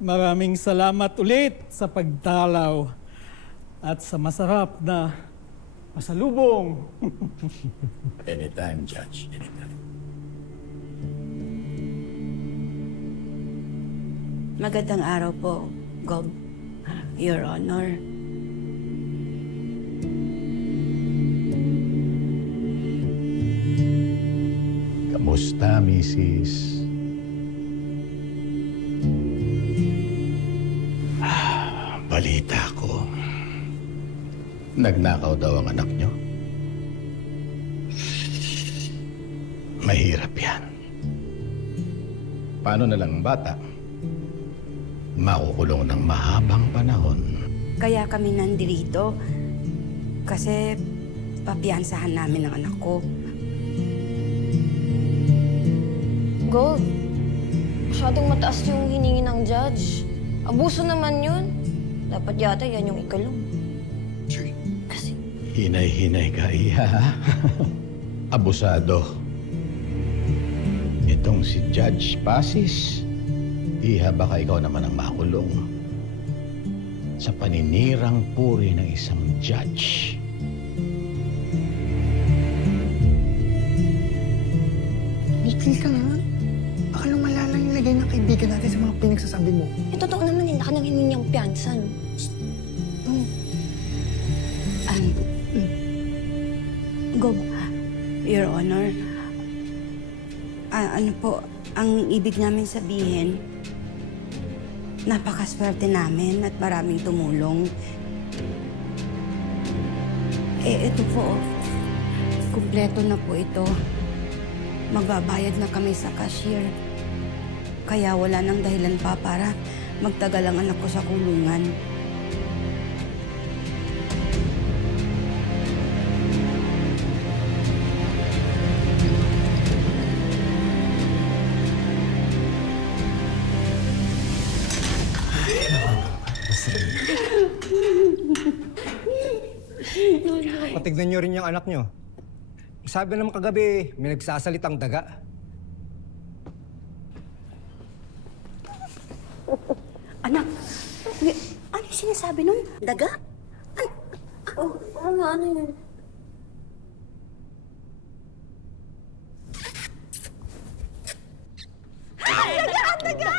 Maraming salamat ulit sa pagdalaw at sa masarap na pasalubong. Anytime, Judge. Anytime. Magandang araw po, Gob, Your Honor. Kamusta, Mrs.? Balita ko, nagnakaw daw ang anak nyo. Mahirap yan. Paano na lang ang bata? Makukulong ng mahabang panahon. Kaya kami nandito kasi papiyansahan namin ang anak ko. Gold, masyadong mataas yung hiningi ng judge. Abuso naman yun. Dapat yata yan yung ikulong. Kasi... Hinay-hinay ka, Iha, ha? Abusado. Itong si Judge Pasis, Iha, baka ikaw naman ang makulong sa paninirang puri ng isang judge. Mikil ka nga. Baka lumala lang yung lagay ng kaibigan natin sa mga pinagsasabi mo. Eh, totoo naman, hindi ka nang hiningi ang piyansa, no? Gob, Your Honor, ano po, ang ibig namin sabihin, napakaswerte namin at maraming tumulong. Ito po, kumpleto na po ito. Magbabayad na kami sa cashier. Kaya wala nang dahilan pa para magtagal ang anak ko sa kulungan. Patignan niyo rin yung anak niyo. Sabi naman kagabi, may nagsasalitang daga. Anak, ano yung sinasabi nun? Daga? Ano yun? Daga!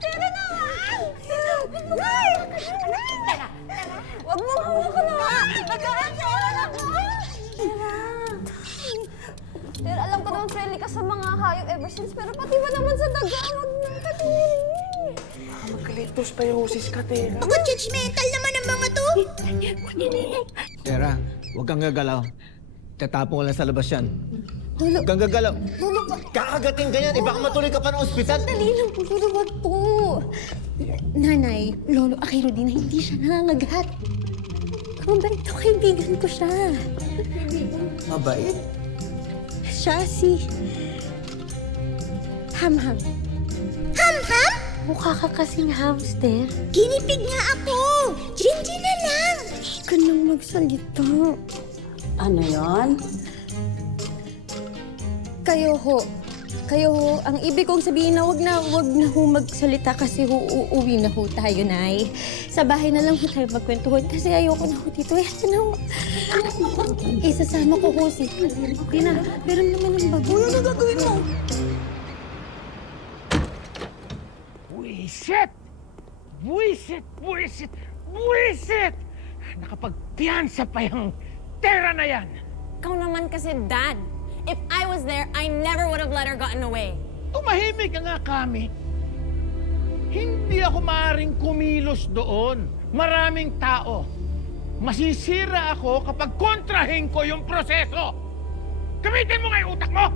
Tara naman! Wag mo ka na! Nagkaan siya! Pero alam ko naman friendly ka sa mga hayop ever since, pero pati ba naman sa daga? Wag na kadiri. Magkalitos pa yung husis ka, Tera. Ako judgmental naman ang mga to! Tera, huwag kang gagalaw. Tatapong ko lang sa labas yan. Lolo. Huwag kang gagalaw. Lolo, Kakagating ka yan. Baka matuloy ka pa ng ospital. dali lang po. Lolo, wag po. Nanay, Lolo Akiro din na hindi siya nangangagat. Mabait na kaibigan ko siya. Mabait? Siya si... Ham-ham. Ham-ham? Mukha ka kasing hamster. Ginipig nga ako! Ginji na lang! Hindi ka nang magsalita. Ano yon? Kayo ho, ang ibig kong sabihin na wag na ho magsalita kasi uuwi na ho tayo, Nay. Sa bahay na lang ho tayo magkwentuhan kasi ayoko na ho dito. Ito na ho. Isasama ko ho si... Okay na, meron naman ng bago. Ano gagawin mo? Buisit! Buisit! Buisit! Buisit! Nakapagpiyansa pa yung Tera na yan! Ikaw naman kasi, Dad. If I was there, I never would have let her gotten away. Tumahimik ka nga kami. Hindi ako maaaring kumilos doon. Maraming tao. Masisira ako kapag kontrahin ko yung proseso. Gamitin mo nga yung utak mo!